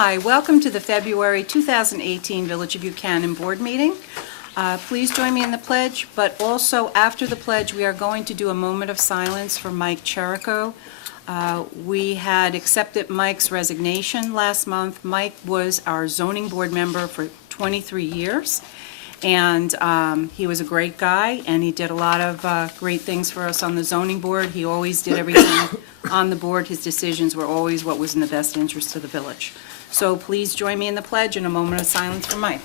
Hi, welcome to the February 2018 Village of Buchanan Board Meeting. Please join me in the pledge, but also after the pledge, we are going to do a moment of silence for Mike Cherico. We had accepted Mike's resignation last month. Mike was our zoning board member for 23 years, and he was a great guy, and he did a lot of great things for us on the zoning board. He always did everything on the board. His decisions were always what was in the best interest of the village. So please join me in the pledge and a moment of silence for Mike.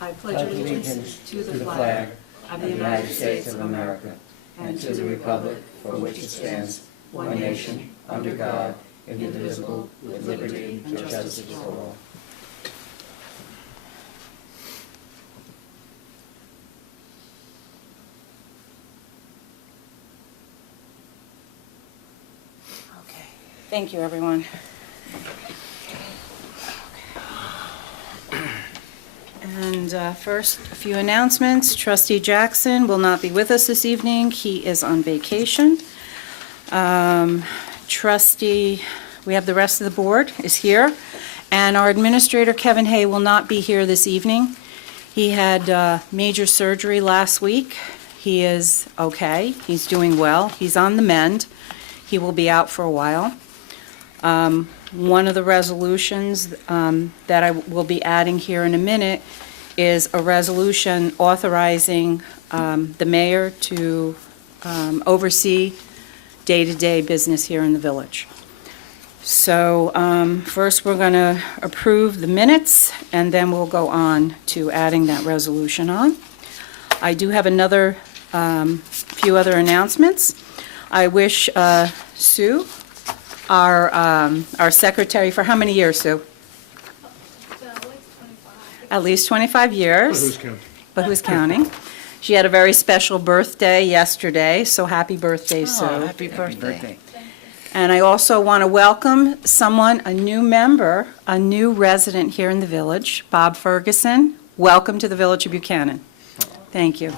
I pledge allegiance to the flag of the United States of America and to the republic for which it stands, one nation, under God, indivisible, with liberty and justice for all. Thank you, everyone. And first, a few announcements. Trustee Jackson will not be with us this evening. He is on vacation. Trustee, we have the rest of the board is here. And our administrator, Kevin Hay, will not be here this evening. He had major surgery last week. He is okay. He's doing well. He's on the mend. He will be out for a while. One of the resolutions that I will be adding here in a minute is a resolution authorizing the mayor to oversee day-to-day business here in the village. So first we're going to approve the minutes, and then we'll go on to adding that resolution on. I do have another few other announcements. I wish Sue, our secretary, for how many years, Sue? At least 25 years. But who's counting? But who's counting? She had a very special birthday yesterday, so happy birthday, Sue. Oh, happy birthday. And I also want to welcome someone, a new member, a new resident here in the village, Bob Ferguson. Welcome to the Village of Buchanan. Thank you.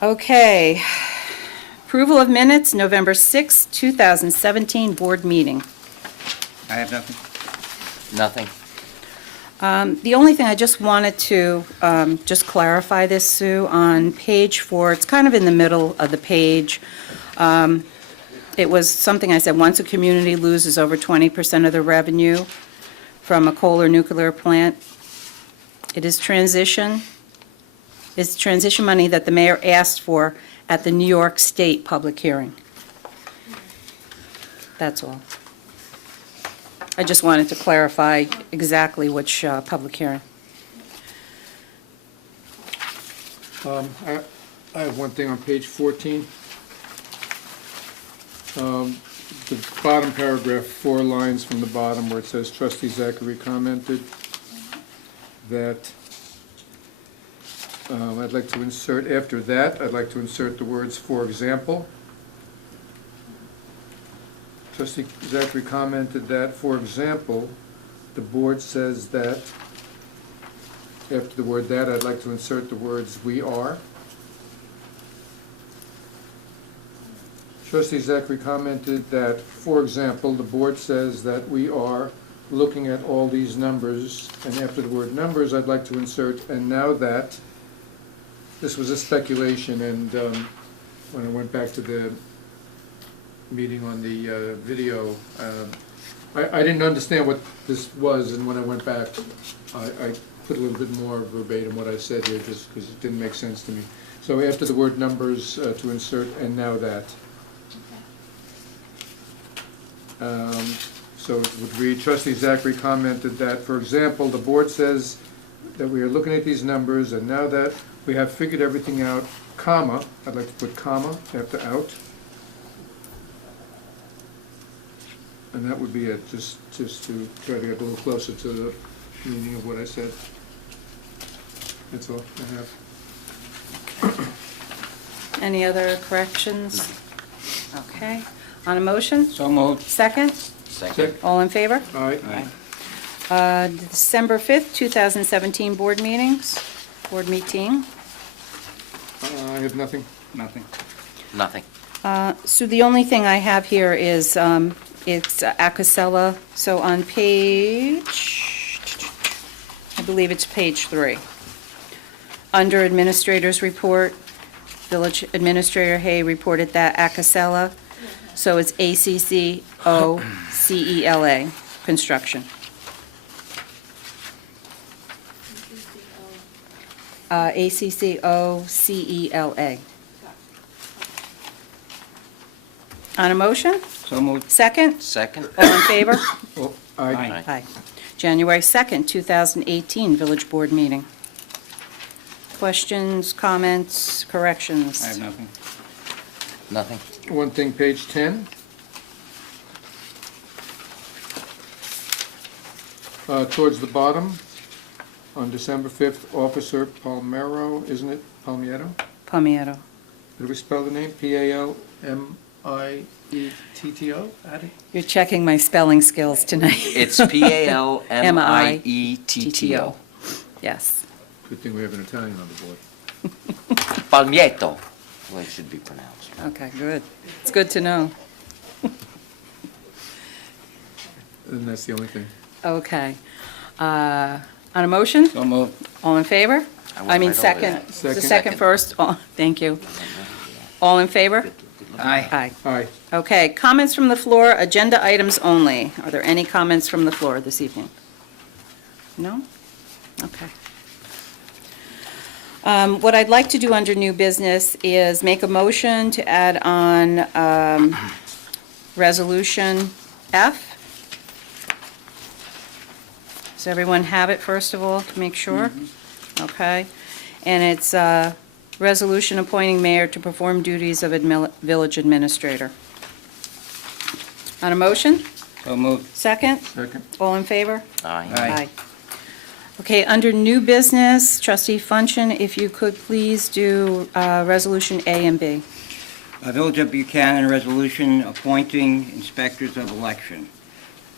Okay. Approval of minutes, November 6, 2017 board meeting. I have nothing. Nothing. The only thing I just wanted to just clarify this, Sue, on page 4, it's kind of in the middle of the page. It was something I said, once a community loses over 20% of the revenue from a coal or nuclear plant, it is transition. It's transition money that the mayor asked for at the New York State public hearing. That's all. I just wanted to clarify exactly which public hearing. I have one thing on page 14. The bottom paragraph, 4 lines from the bottom where it says Trustee Zachary commented that I'd like to insert, after that, I'd like to insert the words, for example. Trustee Zachary commented that, for example, the board says that, after the word that, I'd like to insert the words, we are. Trustee Zachary commented that, for example, the board says that we are looking at all these numbers, and after the word numbers, I'd like to insert, and now that. This was a speculation, and when I went back to the meeting on the video, I didn't understand what this was, and when I went back, I put a little bit more verbatim what I said here, just because it didn't make sense to me. So after the word numbers, to insert, and now that. So it would read, Trustee Zachary commented that, for example, the board says that we are looking at these numbers, and now that we have figured everything out, comma, I'd like to put comma after out. And that would be it, just to try to get a little closer to the meaning of what I said. That's all I have. Any other corrections? Okay. On a motion? So moved. Second? Second. All in favor? Aye. December 5th, 2017 board meetings, board meeting. I have nothing. Nothing. Nothing. So the only thing I have here is, it's Acasella, so on page, I believe it's page 3. Under Administrator's Report, Village Administrator Hay reported that Acasella, so it's ACCOCELA, construction. ACCOCELA. On a motion? So moved. Second? Second. All in favor? Oh, aye. Aye. Aye. January 2nd, 2018, Village Board meeting. Questions, comments, corrections? I have nothing. Nothing. One thing, page 10. Towards the bottom, on December 5th, Officer Palmero, isn't it? Palmiero? Palmiero. Did we spell the name? P-A-L-M-I-E-T-T-O? Addie? You're checking my spelling skills tonight. It's Palmietto. Yes. Good thing we have an Italian on the board. Palmietto, the way it should be pronounced. Okay, good. It's good to know. And that's the only thing. Okay. On a motion? So moved. All in favor? went I mean, right over second. that. The Second. second first? Thank you. All in favor? Aye. Aye. Aye. Okay, comments from the floor, agenda items only. Are there any comments from the floor this evening? No? Okay. What I'd like to do under new business is make a motion to add on Resolution F. Does everyone have it, first of all, to make sure? Okay. And it's a resolution appointing mayor to perform duties of village administrator. On a motion? So moved. Second? Second. All in favor? Aye. Aye. Okay, under new business, trustee Funchin, if you could please do Resolution A and B. Village of Buchanan resolution appointing inspectors of election.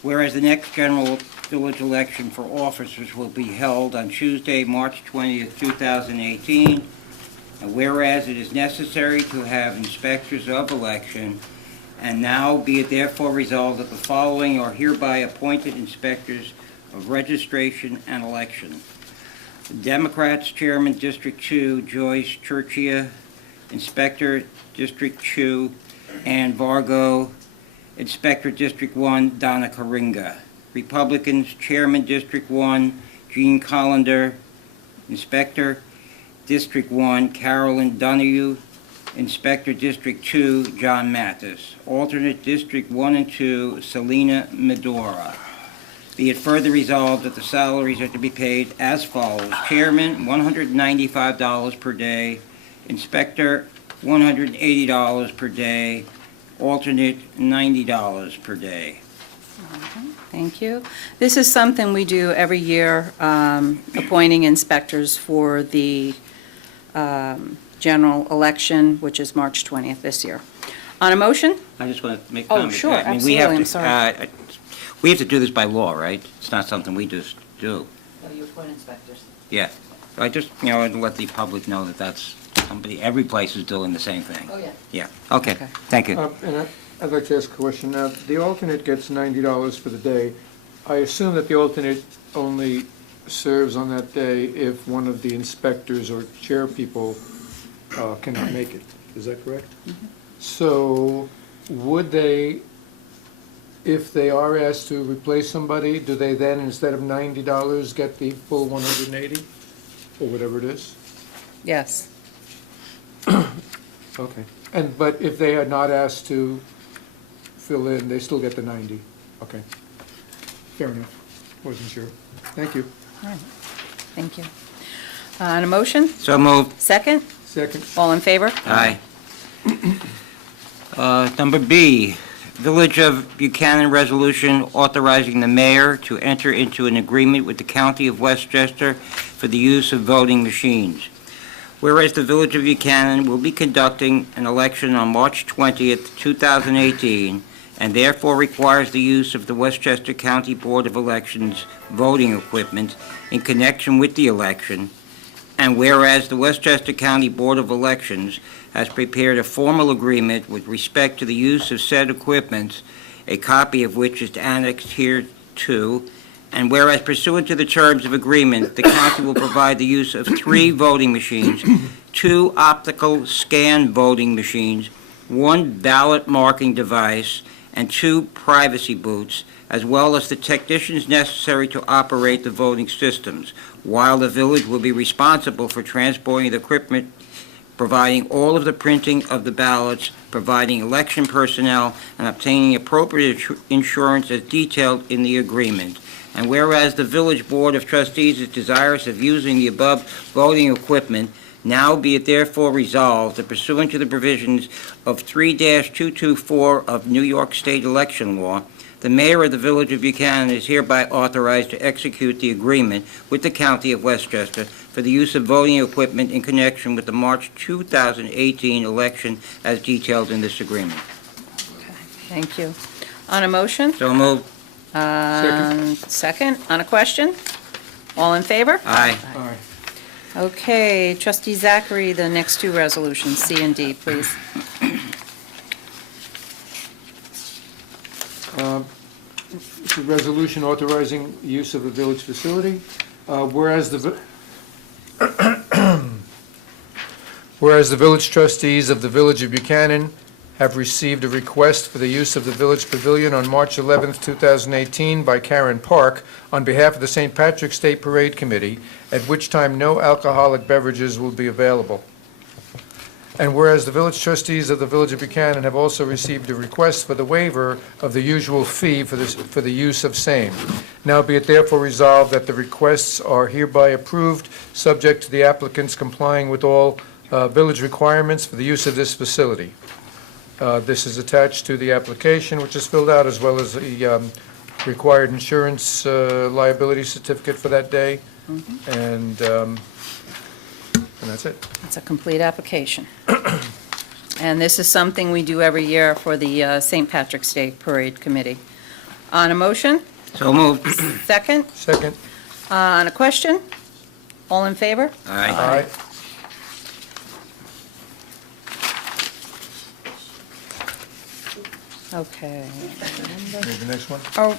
Whereas the next general village election for officers will be held on Tuesday, March 20th, 2018, and whereas it is necessary to have inspectors of election, and now be it therefore resolved that the following are hereby appointed inspectors of registration and election. Democrats, Chairman, District 2, Joyce Churchia, Inspector, District 2, Ann Vargo, Inspector, District 1, Donna Karinga. Republicans, Chairman, District 1, Jean Collender, Inspector, District 1, Carolyn Donahue, Inspector, District 2, John Mathis. Alternate, District 1 and 2, Selena Medora. Be it further resolved that the salaries are to be paid as follows. Chairman, $195 per day. Inspector, $180 per day. Alternate, $90 per day. Thank you. This is something we do every year, appointing inspectors for the general election, which is March 20th this year. On a motion? I just want to make a Oh, comment. sure, I mean, we have absolutely, I'm to- we have to do this by law, right? It's not something we just do. You appoint inspectors. Yeah. I just, to let the public know that that's somebody, every place is doing the same thing. Oh, yeah. Yeah, okay, Okay. thank you. And I'd like to ask a question. Now, the alternate gets $90 for the day. I assume that the alternate only serves on that day if one of the inspectors or chair people cannot make it. Is that correct? So would they, if they are asked to replace somebody, do they then, instead of $90, get the full 180? Or whatever it is? Yes. Okay. But if they are not asked to fill in, they still get the 90? Okay. Fair enough. Wasn't sure. Thank you. All right. Thank you. On a motion? So moved. Second? Second. All in favor? Aye. Number B, Village of Buchanan resolution authorizing the mayor to enter into an agreement with the County of Westchester for the use of voting machines. Whereas the Village of Buchanan will be conducting an election on March 20th, 2018, and therefore requires the use of the Westchester County Board of Elections voting equipment in connection with the election, And whereas the Westchester County Board of Elections has prepared a formal agreement with respect to the use of said equipment, a copy of which is annexed here to, and whereas pursuant to the terms of agreement, the county will provide the use of 3 voting machines, 2 optical scan voting machines, 1 ballot marking device, and 2 privacy booths, as well as the technicians necessary to operate the voting systems, while the village will be responsible for transporting the equipment, providing all of the printing of the ballots, providing election personnel, and obtaining appropriate insurance as detailed in the agreement. And whereas the Village Board of Trustees is desirous of using the above voting equipment, now be it therefore resolved that pursuant to the provisions of 3-224 of New York State election law, the mayor of the Village of Buchanan is hereby authorized to execute the agreement with the County of Westchester for the use of voting equipment in connection with the March 2018 election as detailed in this agreement. Thank you. On a motion? So moved. Second. On a question? All in favor? Aye. Aye. Okay, trustee Zachary, the next 2 resolutions, C and D, please. It's a resolution authorizing use of a village facility. Whereas the village trustees of the Village of Buchanan have received a request for the use of the village pavilion on March 11th, 2018 by Karen Park on behalf of the St. Patrick's Day Parade Committee, at which time no alcoholic beverages will be available. And whereas the village trustees of the Village of Buchanan have also received a request for the waiver of the usual fee for the use of same. Now be it therefore resolved that the requests are hereby approved, subject to the applicants complying with all village requirements for the use of this facility. This is attached to the application, which is filled out, as well as the required insurance liability certificate for that day. And that's it. It's a complete application. And this is something we do every year for the St. Patrick's Day Parade Committee. On a motion? So moved. Second. Second. On a question? All in favor? Aye. Okay. Maybe the next one. Oh.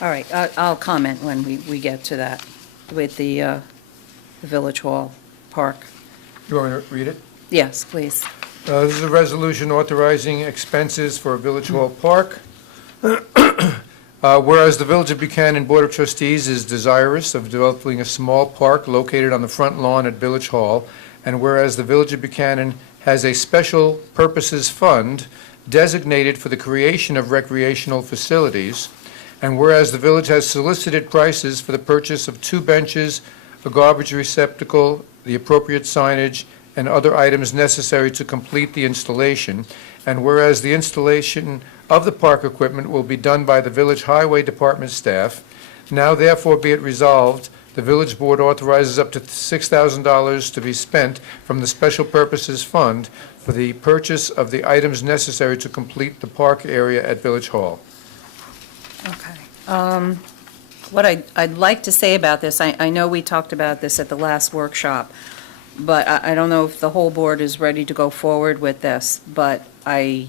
All right, I'll comment when we get to that with the Village Hall Park. You want me to read it? Yes, please. This is a resolution authorizing expenses for Village Hall Park. Whereas the Village of Buchanan Board of Trustees is desirous of developing a small park located on the front lawn at Village Hall, and whereas the Village of Buchanan has a special purposes fund designated for the creation of recreational facilities, and whereas the village has solicited prices for the purchase of 2 benches, a garbage receptacle, the appropriate signage, and other items necessary to complete the installation, and whereas the installation of the park equipment will be done by the village highway department staff, now therefore be it resolved, the village board authorizes up to $6,000 to be spent from the special purposes fund for the purchase of the items necessary to complete the park area at Village Hall. Okay. What I'd like to say about this, I know we talked about this at the last workshop, but I don't know if the whole board is ready to go forward with this, but I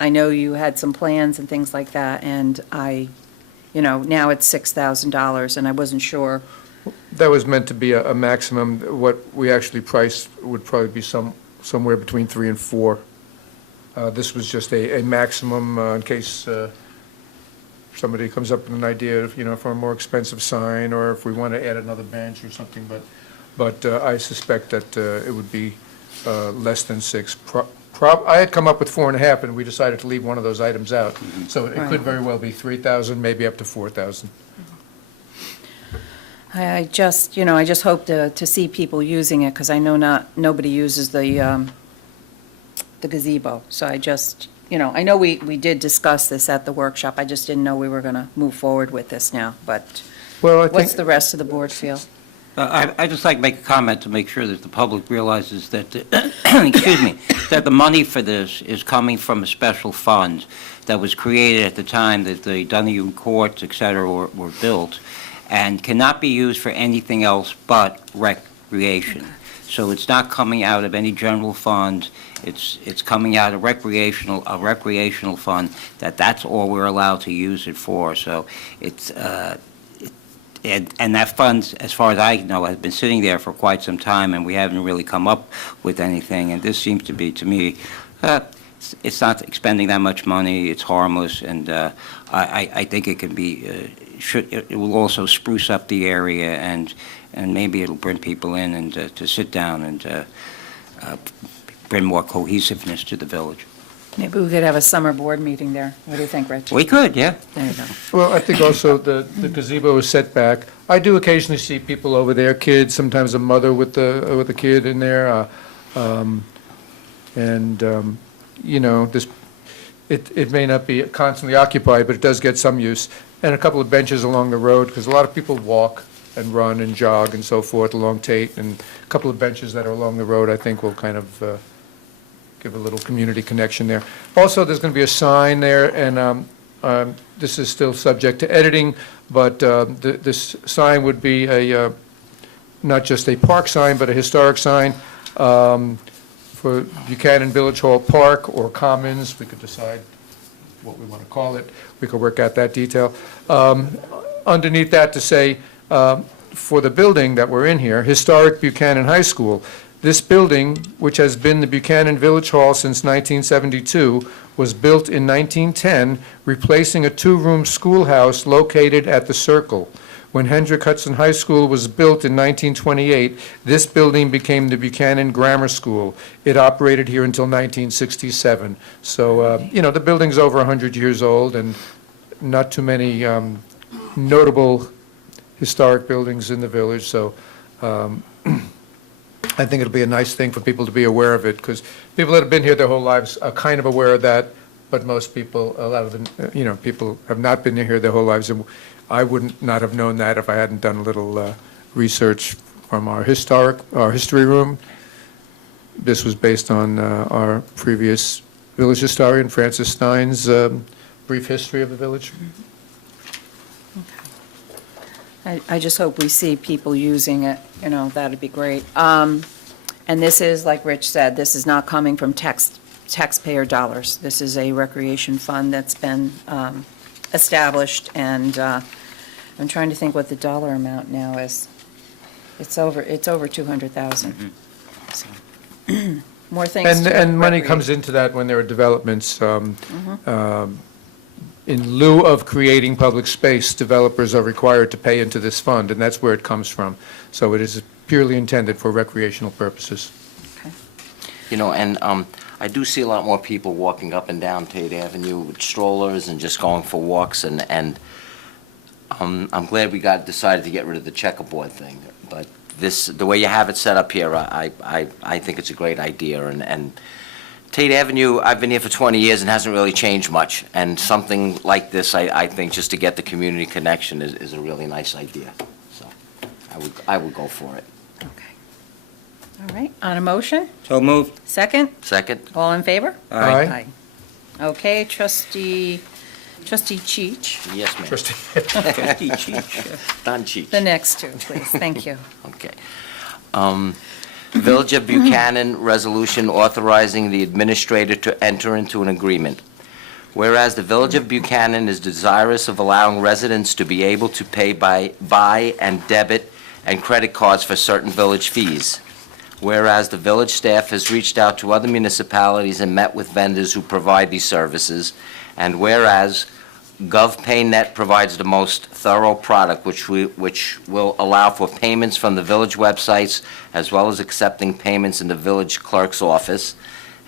know you had some plans and things like that, and now it's $6,000, and I wasn't sure. That was meant to be a maximum. What we actually priced would probably be somewhere between 3 and 4. This was just a maximum in case somebody comes up with an idea of, for a more expensive sign, or if we want to add another bench or something, but I suspect that it would be less than 6. I had come up with 4.5, and we decided to leave one of those items out. So it Right. could very well be 3,000, maybe up to 4,000. I just hope to see people using it, because I know nobody uses the gazebo. So I just, I know we did discuss this at the workshop. I just didn't know we were going to move forward with this now. But Well, I what's think, the rest of the board feel? I'd just like to make a comment to make sure that the public realizes that, excuse me, that the money for this is coming from a special fund that was created at the time that the Donahue courts, et cetera, were built. and cannot be used for anything else but recreation. So it's not coming out of any general fund. It's coming out of a recreational fund, that's all we're allowed to use it for. So it's, and that fund, as far as I know, has been sitting there for quite some time, and we haven't really come up with anything. And this seems to be, to me, it's not expending that much money, it's harmless, and I think it can be, it will also spruce up the area, and maybe it'll bring people in and to sit down and bring more cohesiveness to the village. Maybe we could have a summer board meeting there. What do you think, Rich? We could, yeah. There you go. Well, I think also the gazebo is set back. I do occasionally see people over there, kids, sometimes a mother with a kid in there. You know, it may not be constantly occupied, but it does get some use. And a couple of benches along the road, because a lot of people walk and run and jog and so forth along Tate, and a couple of benches that are along the road, I think will kind of give a little community connection there. Also, there's going to be a sign there, and this is still subject to editing, but this sign would be not just a park sign, but a historic sign for Buchanan Village Hall Park or Commons. We could decide what we want to call it. We could work out that detail. Underneath that to say, for the building that we're in here, Historic Buchanan High School. This building, which has been the Buchanan Village Hall since 1972, was built in 1910, replacing a two-room schoolhouse located at the Circle. When Hendrick Hudson High School was built in 1928, this building became the Buchanan Grammar School. It operated here until 1967. So, you know, the building's over 100 years old, and not too many notable historic buildings in the village, so I think it'll be a nice thing for people to be aware of it, because people that have been here their whole lives are kind of aware of that, but most people, a lot of them, you know, people have not been here their whole lives, and I wouldn't not have known that if I hadn't done a little research from our history room. This was based on our previous village historian, Francis Stein's brief history of the village. I just hope we see people using it, you know, that'd be great. And this is, like Rich said, this is not coming from taxpayer dollars. This is a recreation fund that's been established, and I'm trying to think what the dollar amount now is. It's over 200,000. So, more things. And money comes into that when there are developments. In lieu of creating public space, developers are required to pay into this fund, and that's where it comes from. So it is purely intended for recreational purposes. Okay. You know, and I do see a lot more people walking up and down Tate Avenue with strollers and just going for walks, and I'm glad we decided to get rid of the checkerboard thing. But the way you have it set up here, I think it's a great idea, and Tate Avenue, I've been here for 20 years and hasn't really changed much, and something like this, I think, just to get the community connection is a really nice idea. So I would go for it. Okay. All right, on a motion? So moved. Second? Second? All in favor? Aye. Okay, trustee Cheech, Yes, ma'am. Trustee Cheech. Don Cheech. the next two, please, thank you. Okay. Village of Buchanan resolution authorizing the administrator to enter into an agreement. Whereas the Village of Buchanan is desirous of allowing residents to be able to pay by and debit and credit cards for certain village fees. Whereas the village staff has reached out to other municipalities and met with vendors who provide these services. And whereas GovPayNet provides the most thorough product, which will allow for payments from the village websites, as well as accepting payments in the village clerk's office.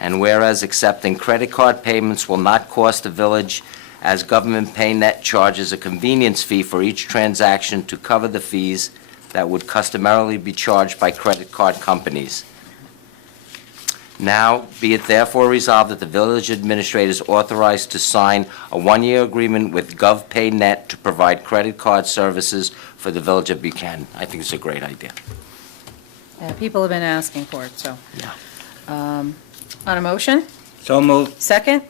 And whereas accepting credit card payments will not cost the village, as Government PayNet charges a convenience fee for each transaction to cover the fees that would customarily be charged by credit card companies. Now, be it therefore resolved that the village administrator is authorized to sign a one-year agreement with GovPayNet to provide credit card services for the village of Buchanan. I think it's a great idea. Yeah, people have been asking for it, so. Yeah. On a motion? So moved. Second?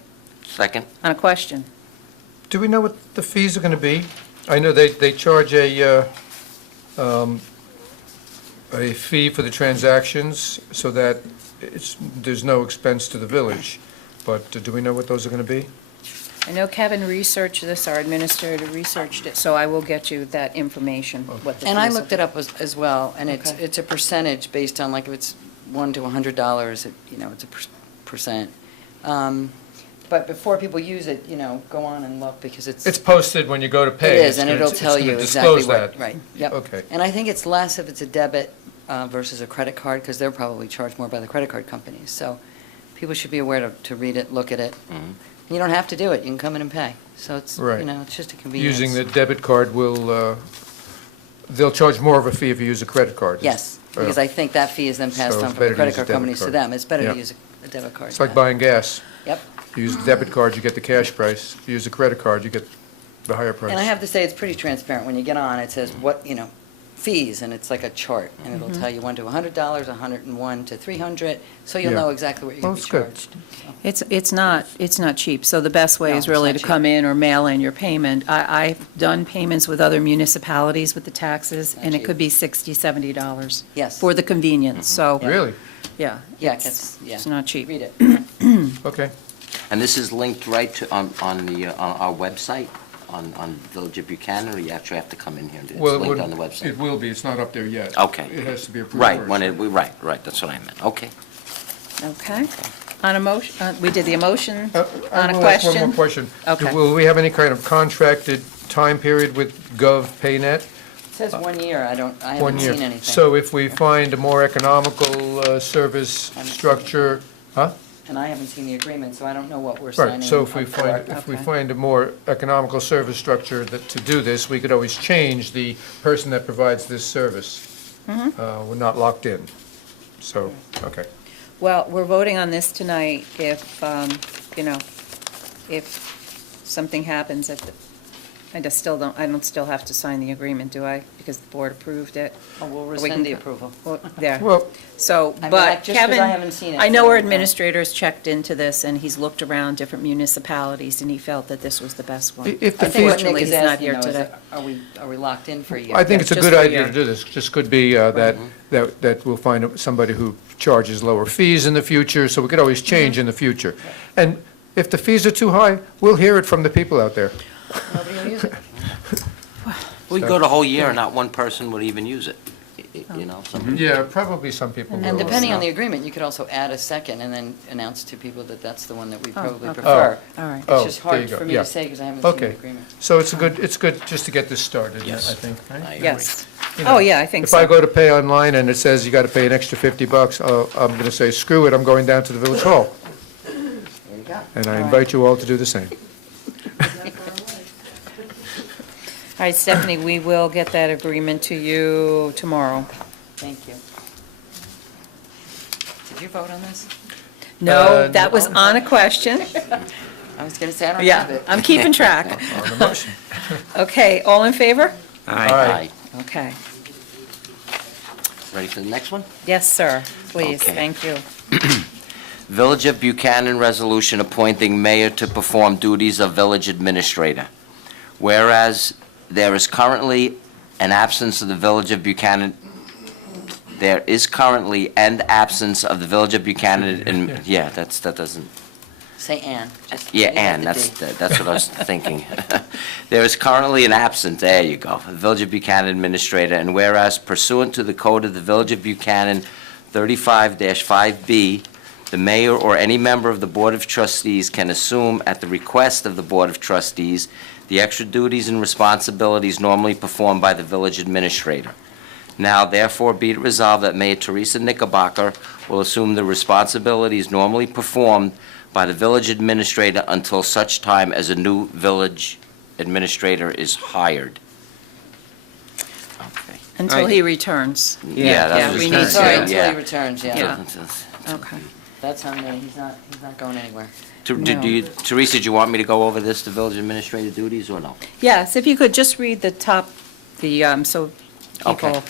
Second? On a question? Do we know what the fees are going to be? I know they charge a a fee for the transactions so that there's no expense to the village. But do we know what those are going to be? I know Kevin researched this, our administrator researched it, so I will get you that information, what the And I fees looked are. it up as well, and it's, Okay. it's a percentage based on, like, if it's $1 to $100, it's a percent. But before people use it, go on and look, because It's posted when you go to It pay. is, and it'll tell you It's exactly going to disclose what, that. right, yep. Okay. And I think it's less if it's a debit versus a credit card, because they're probably charged more by the credit card companies. So people should be aware to read it, look at it. Mhm. You don't have to do it, you can come in and pay. So it's, Right. it's just a convenience. Using the debit card they'll charge more of a fee if you use a credit card. Yes, because I think that fee is then passed So on it's from better the to credit use a card debit companies to card. them. It's better Yeah. to use a debit card. It's like buying gas. Yep. If you use the debit card, you get the cash price. If you use a credit card, you get the higher price. And I have to say, it's pretty transparent. When you get on, it says what, fees, and it's like a chart, and it'll tell you $1 to $100, $101 to $300, so you'll Yeah. know exactly what you're going Well, to be it's good. charged. It's not cheap, so the best way No, is it's really not to come cheap. in or mail in your payment. I've done payments with other municipalities with the taxes, Not and it cheap. could be $60, $70 Yes. for the convenience, so, Really? yeah. Yeah, It's not cheap. Read it. Okay. And this is linked right to, on our website, on Village of Buchanan, or you actually have to come in here? It's Well, linked on the website? it will be. It's not up there yet. Okay. It has to be approved Right, first. right, that's what I meant, okay. Okay. On a motion, we did the emotion on I a will ask one question? more question. Okay. Will we have any kind of contracted time period with GovPayNet? It says 1 year. I 1 haven't year. seen anything. So if we find a more economical service Haven't seen structure, huh? And I haven't seen the agreement, so I don't know what we're signing Right, so if we up for. Okay. find a more economical service structure to do this, we could always change the person that provides this service. We're not locked in. So, okay. Well, we're voting on this tonight if, if something happens at the, I don't still have to sign the agreement, do I? Because the board approved it. Oh, we'll We can rescind the co- approval. Well, there. Well, So, I mean, but just 'cause Kevin, I haven't seen it, I know so our I don't know. administrator's checked into this, and he's looked around different municipalities, and he felt that this was the best one. If the I think what Unfortunately, Nick is he's not asking, here though, is, today. are we locked in for a year? I think it's a just good for a idea year. to do this. Just could be that we'll find somebody who charges lower fees in the future, so we could always change in the future. And if the fees are too high, we'll hear it from the people out there. Nobody will use it. We'd go the whole year and not one person would even use it, some. Yeah, probably some people will. And depending on so. the agreement, you could also add a second and then announce to people that that's the one that we probably okay. prefer. All right. It's Oh, just there you hard go, for me yeah. to say because I haven't seen the Okay. agreement. So it's good just to get this started, Yes. I think, right? I agree. Yes. You know, Oh, yeah, I think If I so. go to pay online and it says you got to pay an extra $50, I'm going to say, screw it, I'm going down to the village hall. There you go. And I All right. invite you all to do the same. All right, Stephanie, we will get that agreement to you tomorrow. Thank you. Did you vote on this? No, that was no. on a question. I was going to say, I don't have Yeah, it. I'm keeping track. On the motion. Okay, all in favor? Aye. Okay. Ready for the next one? Yes, sir, please, Okay. thank you. Village of Buchanan resolution appointing mayor to perform duties of village administrator. Whereas there is currently an absence of the Village of Buchanan, there is currently an absence of the Village of Buchanan, and, yeah, that doesn't, Say Ann. Just yeah, leave out and the that's, D. that's what I was thinking. There is currently an absence, there you go, the Village of Buchanan Administrator, and whereas pursuant to the Code of the Village of Buchanan 35-5B, the mayor or any member of the Board of Trustees can assume at the request of the Board of Trustees the extra duties and responsibilities normally performed by the village administrator. Now therefore be it resolved that Mayor Teresa Knickerbocker will assume the responsibilities normally performed by the village administrator until such time as a new village administrator is hired. Okay. Until he returns. Yeah, Yeah, that's what we it's need gonna to- Sorry, say, until yeah. he returns, yeah. Yeah. Okay. That's on me. He's not going anywhere. Teresa, do you want me to go over this, the village administrator duties, or no? Yes, if you could just read the top, so Okay. people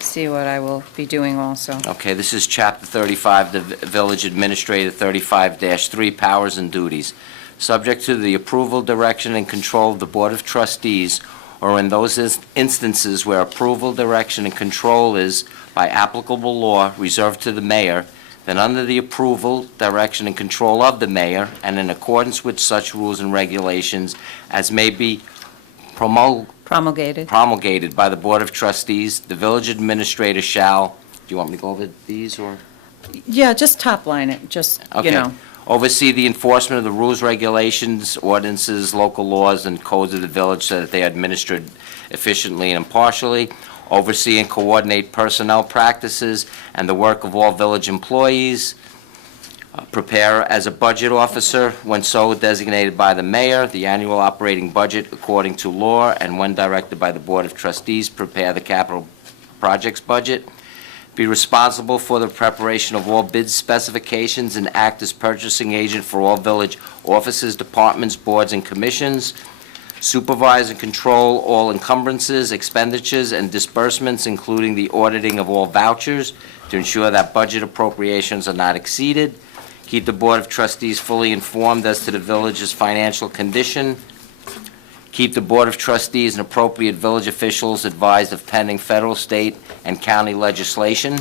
see what I will be doing also. Okay, this is Chapter 35, the Village Administrator, 35-3, Powers and Duties. Subject to the approval, direction, and control of the Board of Trustees, or in those instances where approval, direction, and control is, by applicable law, reserved to the mayor, then under the approval, direction, and control of the mayor, and in accordance with such rules and regulations as may be Promulgated. promulgated by the Board of Trustees, the village administrator shall, do you want me to go over these, or? Yeah, just top line it, just, you Okay. know. Oversee the enforcement of the rules, regulations, ordinances, local laws, and codes of the village so that they are administered efficiently and impartially. Oversee and coordinate personnel practices and the work of all village employees. Prepare as a budget officer, when so designated by the mayor, the annual operating budget according to law, and when directed by the Board of Trustees, prepare the capital projects budget. Be responsible for the preparation of all bid specifications and act as purchasing agent for all village offices, departments, boards, and commissions. Supervise and control all encumbrances, expenditures, and disbursements, including the auditing of all vouchers, to ensure that budget appropriations are not exceeded. Keep the Board of Trustees fully informed as to the village's financial condition. Keep the Board of Trustees and appropriate village officials advised of pending federal, state, and county legislation.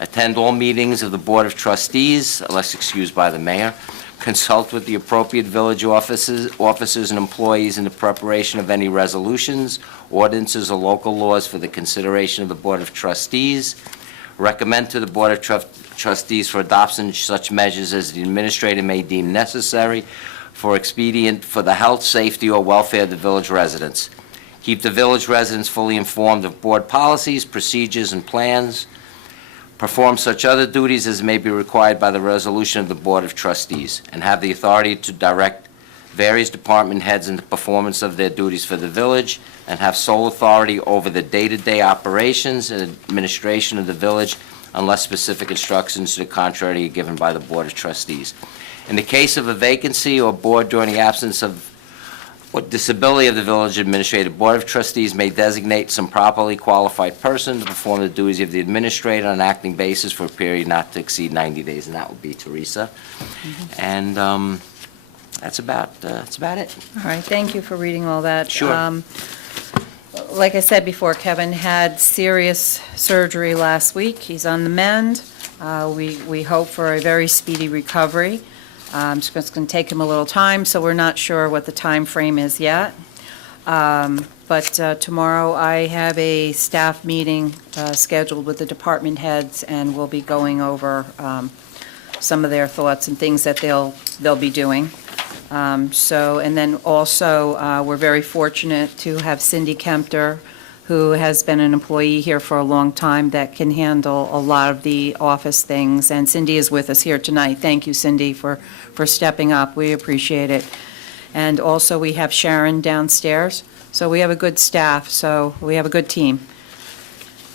Attend all meetings of the Board of Trustees, unless excused by the mayor. Consult with the appropriate village officers and employees in the preparation of any resolutions, ordinances, or local laws for the consideration of the Board of Trustees. Recommend to the Board of Trustees for adoption such measures as the administrator may deem necessary for expedient for the health, safety, or welfare of the village residents. Keep the village residents fully informed of board policies, procedures, and plans. Perform such other duties as may be required by the resolution of the Board of Trustees, and have the authority to direct various department heads in the performance of their duties for the village, and have sole authority over the day-to-day operations and administration of the village unless specific instructions to the contrary are given by the Board of Trustees. In the case of a vacancy or board during the absence of or disability of the village administrator, Board of Trustees may designate some properly qualified person to perform the duties of the administrator on an acting basis for a period not to exceed 90 days, and that would be Teresa. And that's about it. All right, thank you for reading all that. Sure. Like I said before, Kevin had serious surgery last week. He's on the mend. We hope for a very speedy recovery. It's going to take him a little time, so we're not sure what the time frame is yet. But tomorrow I have a staff meeting scheduled with the department heads, and we'll be going over some of their thoughts and things that they'll be doing. And then also, we're very fortunate to have Cindy Kempter, who has been an employee here for a long time, that can handle a lot of the office things. And Cindy is with us here tonight. Thank you, Cindy, for stepping up. We appreciate it. And also, we have Sharon downstairs. So we have a good staff, so we have a good team.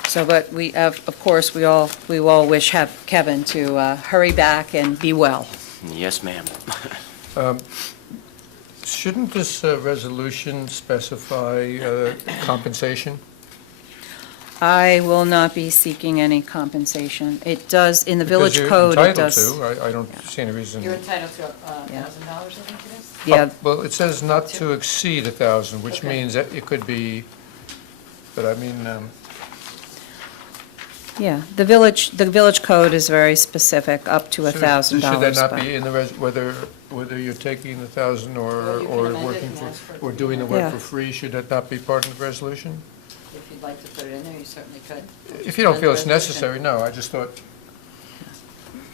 So, but we have, of course, we all wish Kevin to hurry back and be well. Yes, ma'am. Shouldn't this resolution specify compensation? I will not be seeking any compensation. It does, in the village code, it does. Because you're entitled to. I don't see any reason. You're entitled to Yeah. $1,000, I think it is? Yeah, Well, it says not to exceed 1,000, which Okay. means that it could be, but I mean, yeah, the village code is very specific, up to $1,000. Should that not but- be in the, whether you're taking the 1,000 Well, or you can or amend it working and ask for, for it or to doing the be work Yeah. for free, should that not be part of the resolution? If you'd like to put it in there, you certainly could. If you don't feel it's Resolution. necessary, no, I just thought,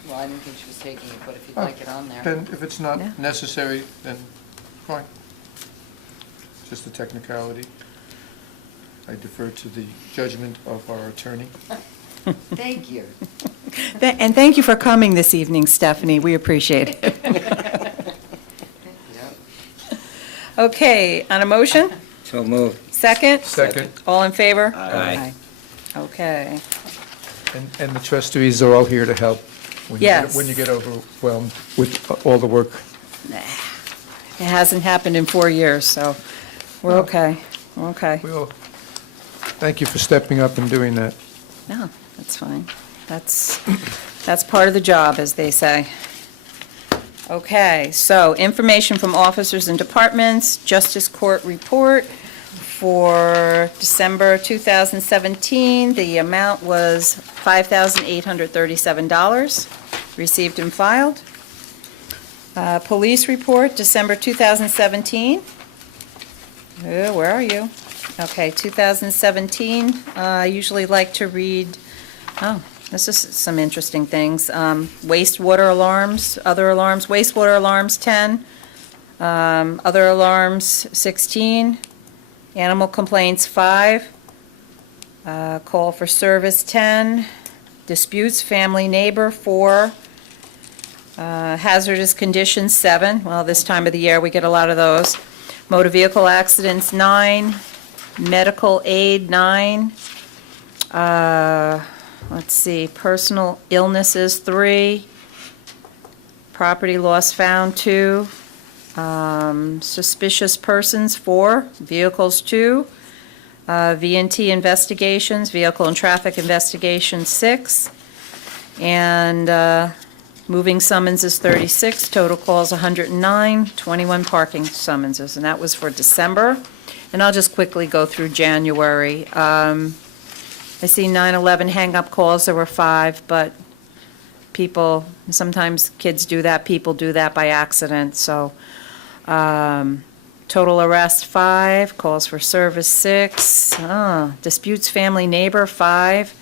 Well, I didn't think she was taking it, but if you'd Oh, like it on there. then if it's Yeah. not necessary, then fine. Just a technicality. I defer to the judgment of our attorney. Thank you. And thank you for coming this evening, Stephanie. We appreciate it. Yep. Okay, on a motion? So moved. Second? Second, All in favor? Aye. Okay. and the trustees are all here to help when you Yes. when you get overwhelmed with all the work. It hasn't happened in 4 years, so we're okay. We're okay. We all, thank you for stepping up and doing that. No, that's fine. That's part of the job, as they say. Okay, so information from officers and departments, Justice Court report For December 2017, the amount was $5,837, received and filed. Police report, December 2017. Where are you? Okay, 2017, I usually like to read, this is some interesting things. Wastewater alarms, other alarms, wastewater alarms, 10. Other alarms, 16. Animal complaints, 5. Call for service, 10. Disputes, family, neighbor, 4. Hazardous conditions, 7. Well, this time of the year, we get a lot of those. Motor vehicle accidents, 9. Medical aid, 9. Let's see, personal illnesses, 3. Property loss found, 2. Suspicious persons, 4. Vehicles, 2. V&T investigations, vehicle and traffic investigations, 6. And moving summonses, 36. Total calls, 109. 21 parking summonses, and that was for December. And I'll just quickly go through January. I see 9/11 hang-up calls, there were 5, but people, sometimes kids do that, people do that by accident, so. Total arrest, 5. Calls for service, 6. Disputes, family, neighbor, 5.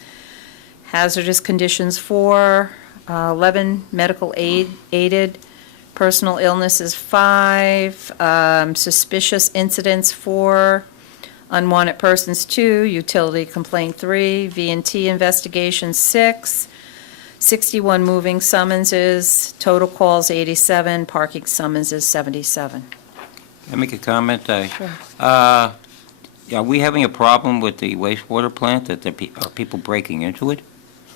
Hazardous conditions, 4. 11 medical aided. Personal illnesses, 5. Suspicious incidents, 4. Unwanted persons, 2. Utility complaint, 3. V&T investigation, 6. 61 moving summonses. Total calls, 87. Parking summonses, 77. Can I make a comment? Sure. Are we having a problem with the wastewater plant, that are people breaking into it?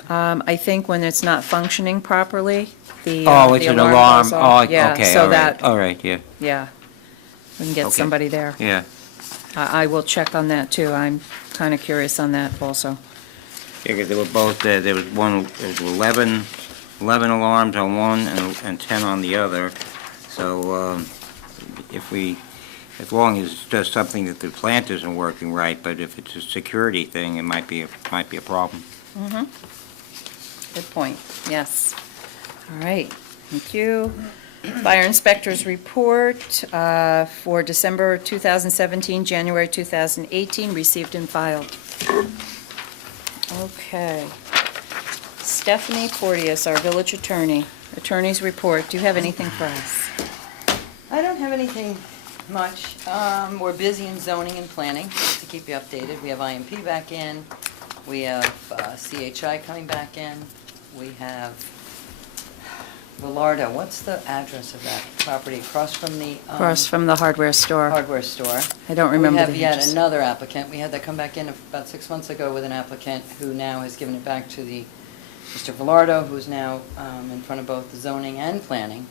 I think when it's not functioning properly, the It's an alarm. goes off. Yeah, Okay, so all right, that, all right, yeah, yeah, we can get Okay. somebody there. yeah. I will check on that, too. I'm kind of curious on that also. Yeah, 'cause they were both, there was one, there was 11 alarms on one and 10 on the other. So as long as it's just something that the plant isn't working right, but if it's a security thing, it might be a problem. Good point, yes. All right, thank you. Fire inspector's report for December 2017, January 2018, received and filed. Okay. Stephanie Porteous, our village attorney. Attorney's report. Do you have anything for us? I don't have anything much. We're busy in zoning and planning, just to keep you updated. We have IMP back in, we have CHI coming back in, we have Villardo. What's the address of that property? Across from the Across from the hardware store. hardware store. I don't remember the We have address. yet another applicant. We had that come back in about 6 months ago with an applicant who now has given it back to Mr. Villardo, who's now in front of both the zoning and planning,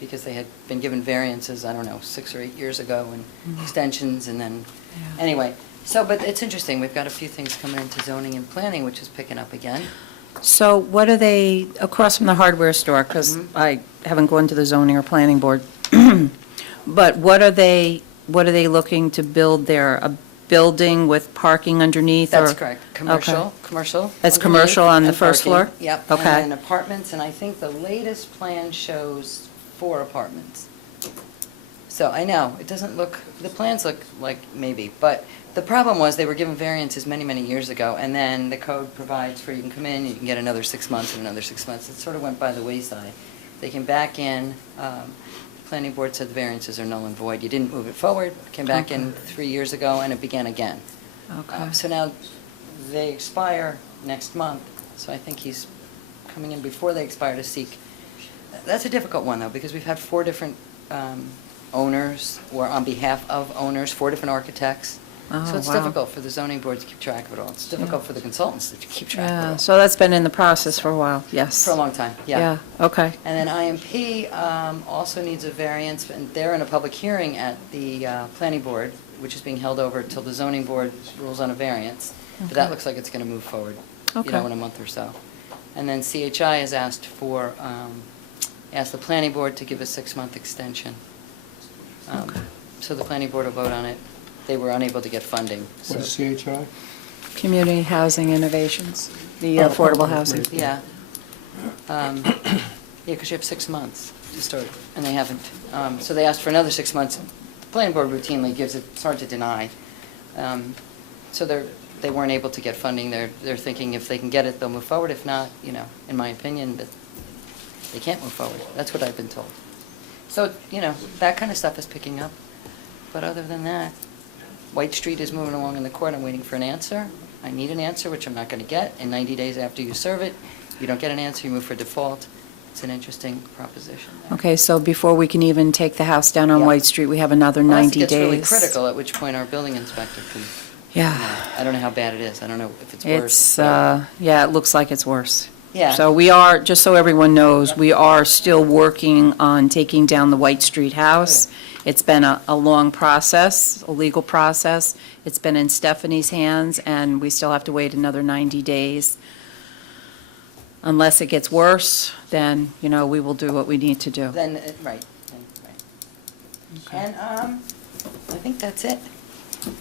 because they had been given variances, I don't know, 6 or 8 years ago, and extensions, and then, anyway. So, but it's interesting, we've got a few things coming into zoning and planning, which is picking up again. So what are they, across from the hardware store, because I haven't gone to the zoning or planning board, but what are they looking to build there? A building with parking underneath? That's or- correct, commercial. That's commercial on the and first parking. floor? Yep, Okay. and then apartments, and I think the latest plan shows 4 apartments. So I know, it doesn't look, the plans look like maybe, but the problem was they were given variances many, many years ago, and then the code provides for you can come in, you can get another 6 months and another 6 months. It sort of went by the wayside. They came back in, planning board said the variances are null and void. You didn't move it forward, came back in 3 years ago, and it began again. Okay. So now they expire next month, so I think he's coming in before they expire to seek. That's a difficult one, though, because we've had 4 different owners, or on behalf of owners, 4 different architects. Oh, So it's wow. difficult for the zoning board to keep track of it all. It's difficult for the consultants to keep track of it Yeah, all. so that's been in the process for a while, yes. For a long time, yeah. Yeah, okay. And then IMP also needs a variance, and they're in a public hearing at the planning board, which is being held over till the zoning board rules on a variance. But that Okay. looks like it's going to move forward, Okay. in a month or so. And then CHI has asked the planning board to give a 6-month extension. Okay. So the planning board will vote on it they were unable to get funding. What is So, CHI? Community Housing Innovations, the Oh, affordable oh, housing. right. yeah. Yeah, because you have 6 months to start, and they haven't. So they asked for another 6 months. The planning board routinely gives it, it's hard to deny. So they weren't able to get funding. They're thinking if they can get it, they'll move forward. If not, you know, in my opinion, that they can't move forward. That's what I've been told. So, you know, that kind of stuff is picking up. But other than that, White Street is moving along in the court. I'm waiting for an answer. I need an answer, which I'm not going to get. In 90 days after you serve it, you don't get an answer, you move for default. It's an interesting proposition. Okay, so before we can even take the house down on Yeah. White Street, we have another 90 days. Unless it gets really critical, at which point our building inspector can, Yeah. I don't know how bad it is. I don't know if it's worse. It's, but- yeah, it looks like it's worse. Yeah. So we are, just so everyone knows, we are still working on taking down the White Street house. It's been a long process, a legal process. It's been in Stephanie's hands, and we still have to wait another 90 days. Unless it gets worse, then, you know, we will do what we need to do. Then, right. And I think that's it.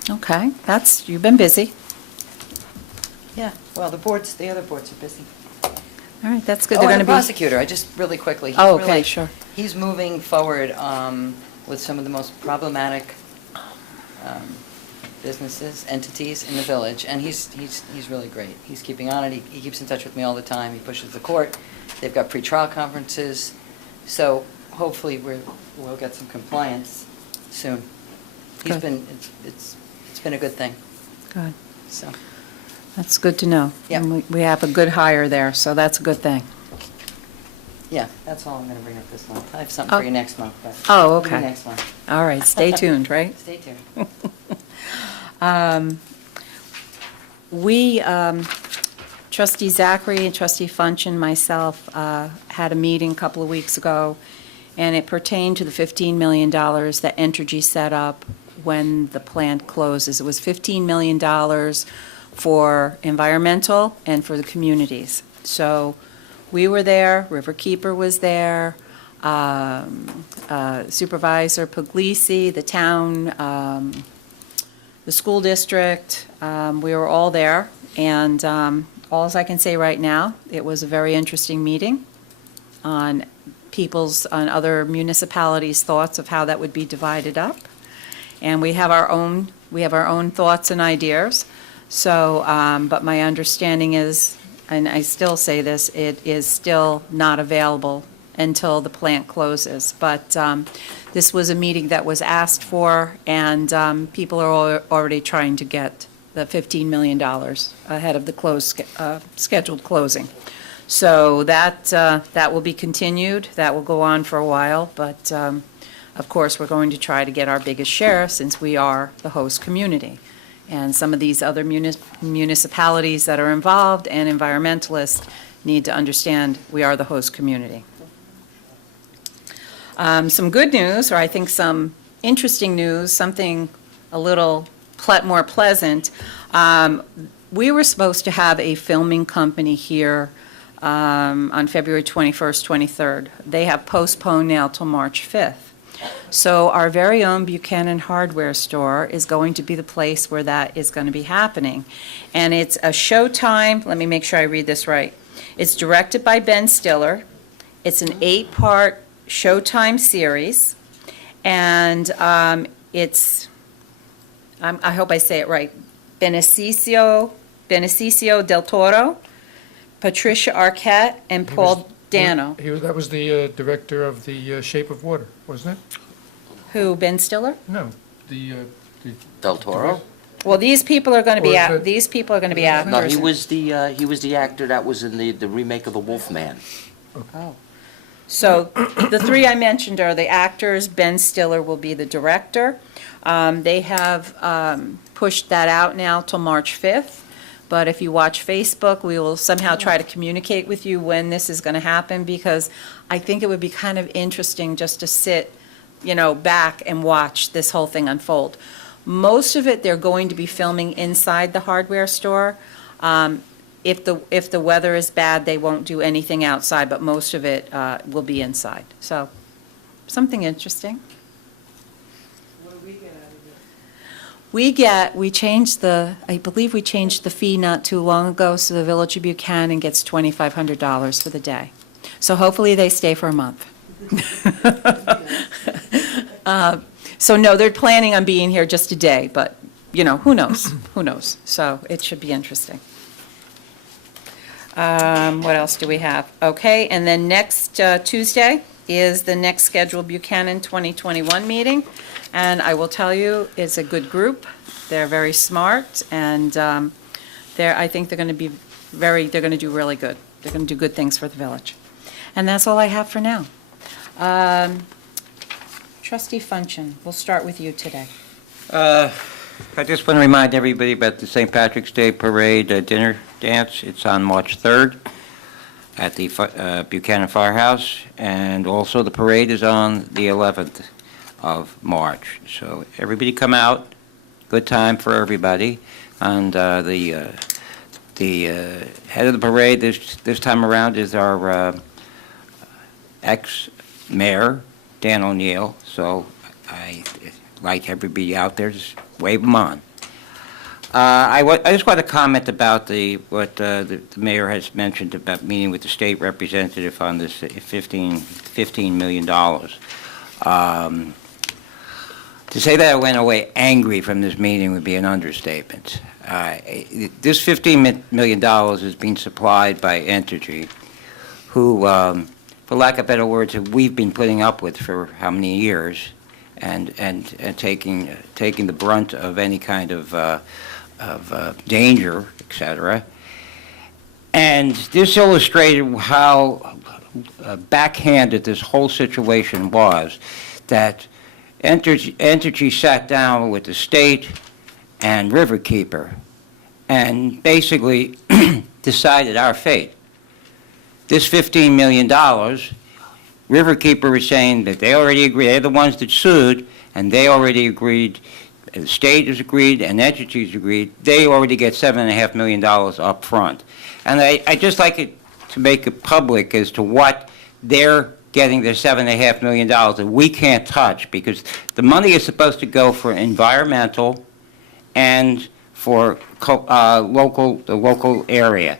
Okay, you've been busy. Yeah, well, the other boards are busy. All right, that's good. Oh, They're and going the to be. prosecutor, I just, really quickly. he's Oh, okay, really- sure. He's moving forward with some of the most problematic businesses, entities in the village, and he's really great. He's keeping on it, he keeps in touch with me all the time, he pushes the court, they've got pretrial conferences, so hopefully we'll get some compliance soon. He's Good. been, it's been a good thing, Good. so. That's good to know. Yeah. And we have a good hire there, so that's a good thing. Yeah, that's all I'm going to bring up this month. I have something for Oh. you next month, but. Oh, maybe okay. Next month. All right, stay tuned, right? Stay tuned. We, trustee Zachary and trustee Funch and myself had a meeting a couple of weeks ago, and it pertained to the $15 million that Entergy set up when the plant closes. It was $15 million for environmental and for the communities. So we were there, Riverkeeper was there, Supervisor Puglisi, the town, the school district, we were all there, and all I can say right now, it was a very interesting meeting on other municipalities' thoughts of how that would be divided up. And we have our own thoughts and ideas. So, but my understanding is, and I still say this, it is still not available until the plant closes. But this was a meeting that was asked for, and people are already trying to get the $15 million ahead of the scheduled closing. So that will be continued. That will go on for a while, but of course, we're going to try to get our biggest share since we are the host community. And some of these other municipalities that are involved and environmentalists need to understand we are the host community. Some good news, or I think some interesting news, something a little more pleasant. We were supposed to have a filming company here on February 21st, 23rd. They have postponed now till March 5th. So our very own Buchanan hardware store is going to be the place where that is going to be happening. And it's a Showtime, let me make sure I read this right. It's directed by Ben Stiller. It's an 8-part Showtime series. And it's, I hope I say it right, Benicio del Toro, Patricia Arquette, and Paul Dano. That was the director of The Shape of Water, wasn't it? Who, Ben Stiller? No, the Del Toro? Well, these people are going to be, Or is it- these people are going to be No, actors. No, he was the actor that was in the remake of The Wolfman. Oh. So the three I mentioned are the actors. Ben Stiller will be the director. They have pushed that out now till March 5th. But if you watch Facebook, we will somehow try to communicate with you when this is going to happen, because I think it would be kind of interesting just to sit, back and watch this whole thing unfold. Most of it, they're going to be filming inside the hardware store. If the weather is bad, they won't do anything outside, but most of it will be inside. So, something interesting. What do we get out of it? We changed I believe we changed the fee not too long ago, so the Village of Buchanan gets $2,500 for the day. So hopefully they stay for a month. So no, they're planning on being here just a day, but, who knows? Who knows? So it should be interesting. What else do we have? Okay, and then next Tuesday is the next scheduled Buchanan 2021 meeting. And I will tell you, it's a good group. They're very smart, and I think they're going to they're going to do really good. They're going to do good things for the village. And that's all I have for now. Trustee Funchin, we'll start with you today. I just want to remind everybody about the St. Patrick's Day Parade dinner dance. It's on March 3rd at the Buchanan Firehouse, and also the parade is on the 11th of March. So everybody come out, good time for everybody. And the head of the parade this time around is our ex-mayor, Dan O'Neill. So I like everybody out there, just wave them on. I just want to comment about what the mayor has mentioned about meeting with the state representative on this $15 million. To say that I went away angry from this meeting would be an understatement. This $15 million is being supplied by Entergy, who, for lack of better words, we've been putting up with for how many years, and taking the brunt of any kind of danger, etc. And this illustrated how backhanded this whole situation was, that Entergy sat down with the state and Riverkeeper and basically decided our fate. This $15 million, Riverkeeper was saying that they already agreed, they're the ones that sued, and they already agreed, the state has agreed, and Entergy's agreed, they already get $7.5 million up front. And I just like it to make it public as to what they're getting their $7.5 million that we can't touch, because the money is supposed to go for environmental and for the local area,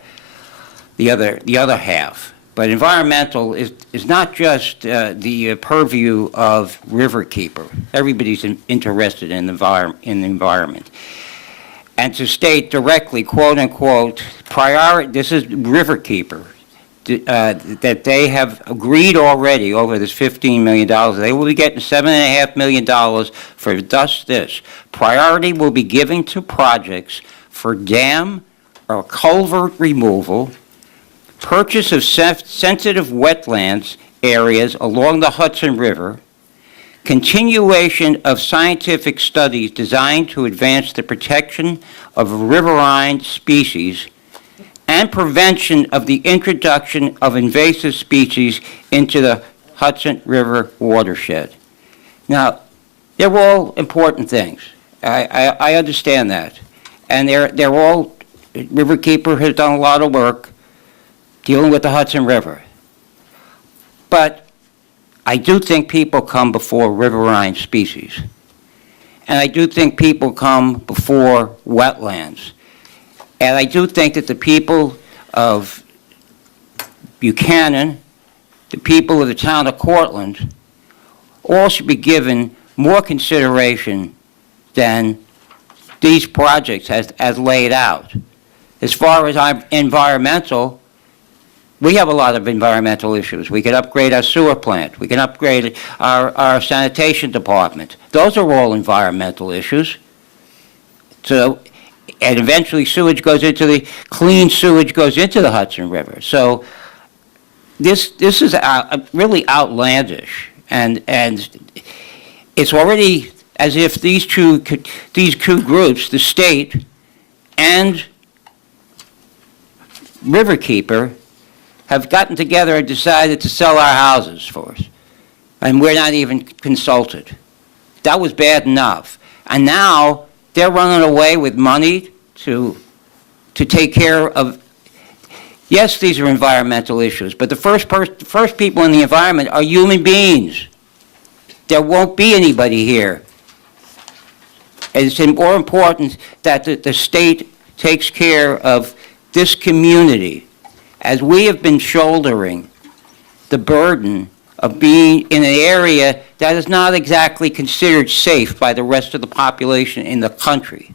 the other half. But environmental is not just the purview of Riverkeeper. Everybody's interested in the environment. And to state directly, quote unquote, this is Riverkeeper, that they have agreed already over this $15 million. They will be getting $7.5 million for just this. Priority will be given to projects for dam or culvert removal, purchase of sensitive wetlands areas along the Hudson River, continuation of scientific studies designed to advance the protection of riverine species, and prevention of the introduction of invasive species into the Hudson River watershed. Now, they're all important things. I understand that. And they're all, Riverkeeper has done a lot of work dealing with the Hudson River. But I do think people come before riverine species. And I do think people come before wetlands. And I do think that the people of Buchanan, the people of the town of Cortland, all should be given more consideration than these projects as laid out. As far as environmental, we have a lot of environmental issues. We could upgrade our sewer plant. We can upgrade our sanitation department. Those are all environmental issues. So, and eventually clean sewage goes into the Hudson River. So this is really outlandish, and it's already as if these two groups, the state and Riverkeeper, have gotten together and decided to sell our houses for us, and we're not even consulted. That was bad enough, and now they're running away with money to take care of. Yes, these are environmental issues, but the first people in the environment are human beings. There won't be anybody here It's more important that the state takes care of this community, as we have been shouldering the burden of being in an area that is not exactly considered safe by the rest of the population in the country.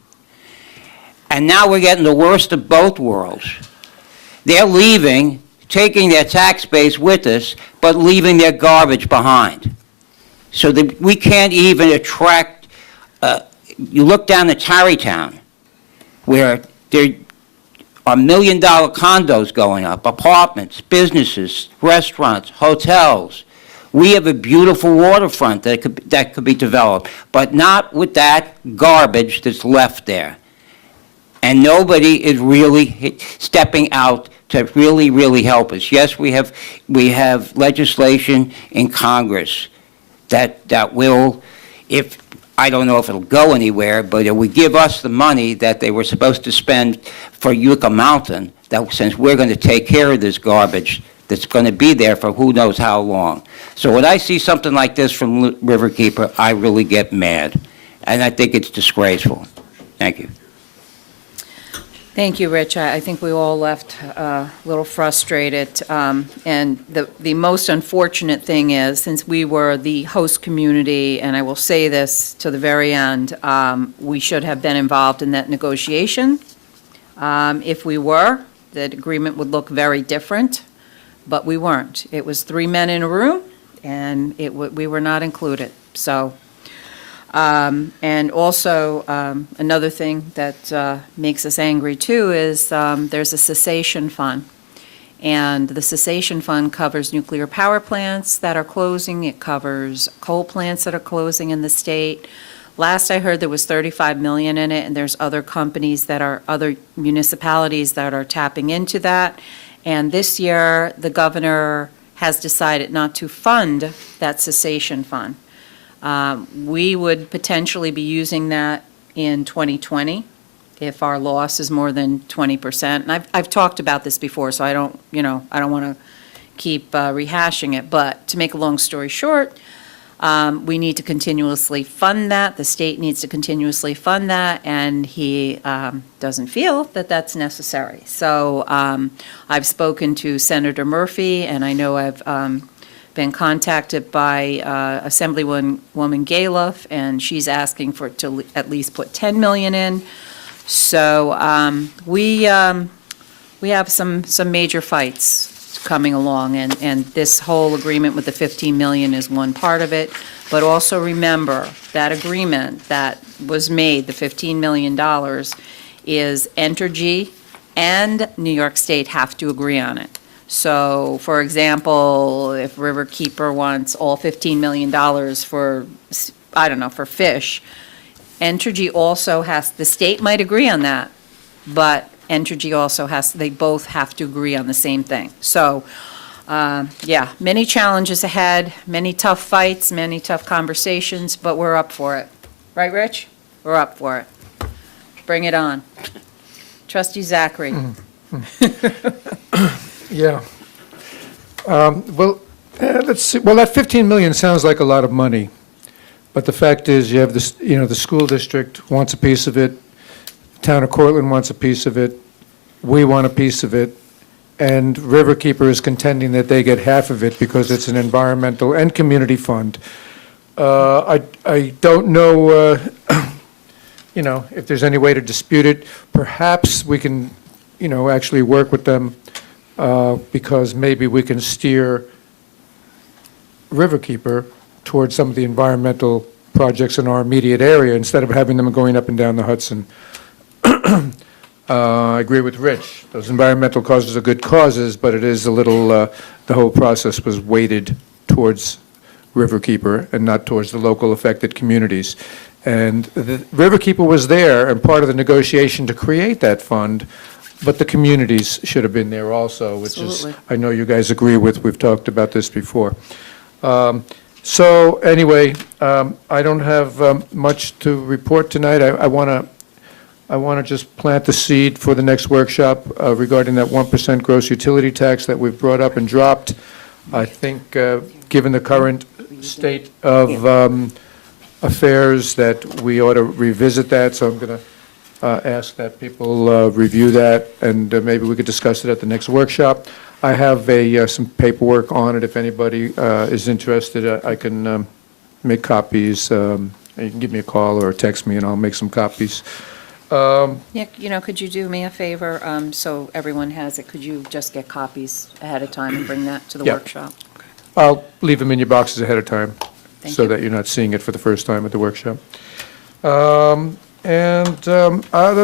And now we're getting the worst of both worlds. They're leaving, taking their tax base with us, but leaving their garbage behind. So that we can't even attract, you look down to Tarrytown, where there are million-dollar condos going up, apartments, businesses, restaurants, hotels. We have a beautiful waterfront that could be developed, but not with that garbage that's left there. And nobody is really stepping out to really, really help us. Yes, we have legislation in Congress that will, if, I don't know if it'll go anywhere, but it would give us the money that they were supposed to spend for Yucca Mountain, that since we're going to take care of this garbage that's going to be there for who knows how long. So when I see something like this from Riverkeeper, I really get mad, and I think it's disgraceful. Thank you. Thank you, Rich. I think we all left a little frustrated. And the most unfortunate thing is, since we were the host community, and I will say this to the very end, we should have been involved in that negotiation. If we were, the agreement would look very different, but we weren't. It was 3 men in a room, and we were not included. So. And also, another thing that makes us angry too is there's a cessation fund. And the cessation fund covers nuclear power plants that are closing. It covers coal plants that are closing in the state. Last I heard, there was $35 million in it, and there's other other municipalities that are tapping into that. And this year, the governor has decided not to fund that cessation fund. We would potentially be using that in 2020 if our loss is more than 20%. And I've talked about this before, so I don't want to keep rehashing it. But to make a long story short, we need to continuously fund that. The state needs to continuously fund that, and he doesn't feel that that's necessary. So I've spoken to Senator Murphy, and I know I've been contacted by Assemblywoman Galoff, and she's asking to at least put $10 million in. So we have some major fights coming along, and this whole agreement with the $15 million is one part of it. But also remember, that agreement that was made, the $15 million, is Entergy and New York State have to agree on it. So, for example, if Riverkeeper wants all $15 million for, I don't know, for fish, Entergy also the state might agree on that, but Entergy also they both have to agree on the same thing. So, yeah, many challenges ahead, many tough fights, many tough conversations, but we're up for it. Right, Rich? We're up for it. Bring it on. Trustee Zachary. Yeah. Let's see. Well, that 15 million sounds like a lot of money, but the fact is, you have this. The school district wants a piece of it. The town of Cortland wants a piece of it. We want a piece of it, and Riverkeeper is contending that they get half of it because it's an environmental and community fund. I don't know. If there's any way to dispute it, perhaps we can, actually work with them. Because maybe we can steer Riverkeeper towards some of the environmental projects in our immediate area instead of having them going up and down the Hudson. I agree with Rich. Those environmental causes are good causes, but it is a little, the whole process was weighted towards Riverkeeper and not towards the local affected communities. And the Riverkeeper was there and part of the negotiation to create that fund. But the communities should have been there also, which Absolutely. is, I know you guys agree with. We've talked about this before. So anyway, I don't have much to report tonight. I want to just plant the seed for the next workshop regarding that 1% gross utility tax that we've brought up and dropped. I think, given the current state of affairs, that we ought to revisit that, so I'm going to ask that people review that, and maybe we could discuss it at the next workshop. I have some paperwork on it. If anybody is interested, I can make copies. You can give me a call or text me, and I'll make some copies. Nick, could you do me a favor, so everyone has it? Could you just get copies ahead of time and bring that to the Yeah. workshop? I'll leave them in your boxes ahead of time, Thank so you. that you're not seeing it for the first time at the workshop. Other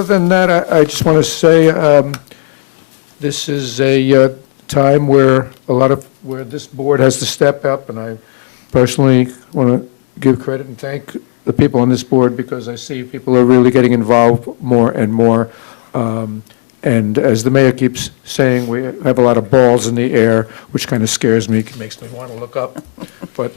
than that, I just want to say, this is a time where where this board has to step up, and I personally want to give credit and thank the people on this board, because I see people are really getting involved more and more. And as the mayor keeps saying, we have a lot of balls in the air, which kind of scares me, makes me want to look up. But,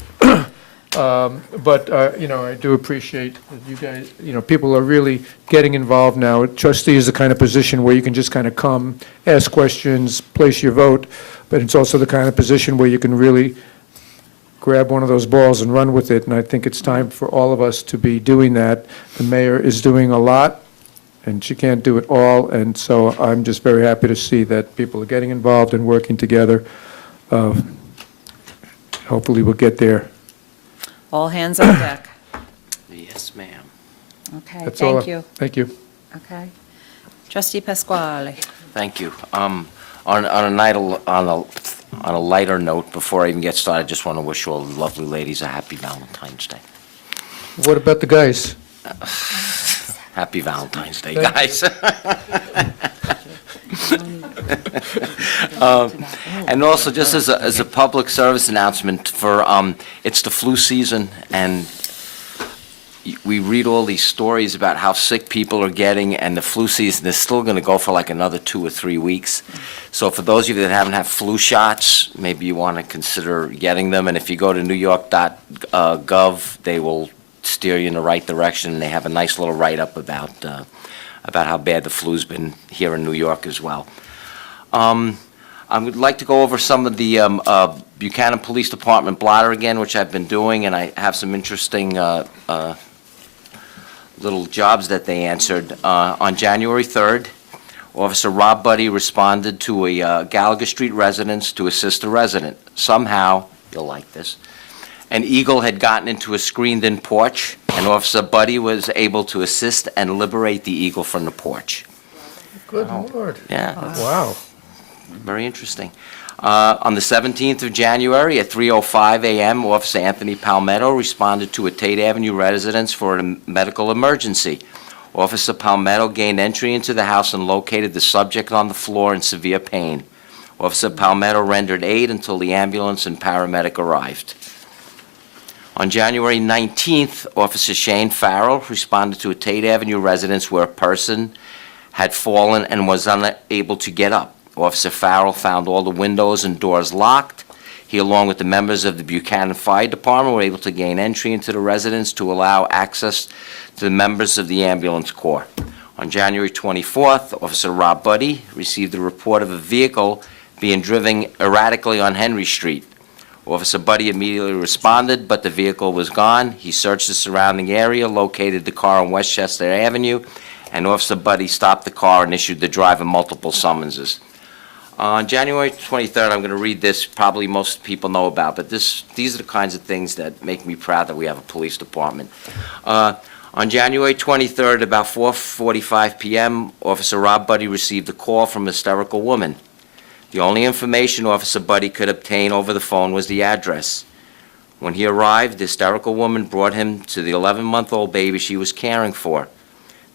I do appreciate that you guys, people are really getting involved now. Trustee is the kind of position where you can just kind of come, ask questions, place your vote, but it's also the kind of position where you can really grab one of those balls and run with it, and I think it's time for all of us to be doing that. The mayor is doing a lot, and she can't do it all, and so I'm just very happy to see that people are getting involved and working together. Hopefully we'll get there. All hands on deck. Yes, ma'am. Okay, That's all. thank you. Thank you. Okay. Trustee Pasquale. Thank you. On a lighter note, before I even get started, I just want to wish all the lovely ladies a happy Valentine's Day. What about the guys? Happy Valentine's Day, Thank guys. And also, just as a public service announcement for, it's the flu season, and we read all these stories about how sick people are getting, and the flu season is still going to go for like another 2 or 3 weeks. So for those of you that haven't had flu shots, maybe you want to consider getting them. And if you go to newyork.gov, they will steer you in the right direction. And they have a nice little write-up about how bad the flu's been here in New York as well. I would like to go over some of the Buchanan Police Department blotter again, which I've been doing, and I have some interesting little jobs that they answered. On January 3rd, Officer Rob Buddy responded to a Gallagher Street residence to assist a resident. Somehow, you'll like this, an eagle had gotten into a screened-in porch, and Officer Buddy was able to assist and liberate the eagle from the porch. Good Lord. Yeah, Wow. very interesting. On the 17th of January at 3:05 a.m., Officer Anthony Palmetto responded to a Tate Avenue residence for a medical emergency. Officer Palmetto gained entry into the house and located the subject on the floor in severe pain. Officer Palmetto rendered aid until the ambulance and paramedic arrived. On January 19th, Officer Shane Farrell responded to a Tate Avenue residence where a person had fallen and was unable to get up. Officer Farrell found all the windows and doors locked. He, along with the members of the Buchanan Fire Department, were able to gain entry into the residence to allow access to the members of the ambulance corps. On January 24th, Officer Rob Buddy received a report of a vehicle being driven erratically on Henry Street. Officer Buddy immediately responded, but the vehicle was gone. He searched the surrounding area, located the car on Westchester Avenue, and Officer Buddy stopped the car and issued the driver multiple summonses. On January 23rd, I'm going to read this, probably most people know about, but these are the kinds of things that make me proud that we have a police department. On January 23rd, about 4:45 p.m., Officer Rob Buddy received a call from a hysterical woman. The only information Officer Buddy could obtain over the phone was the address. When he arrived, the hysterical woman brought him to the 11-month-old baby she was caring for.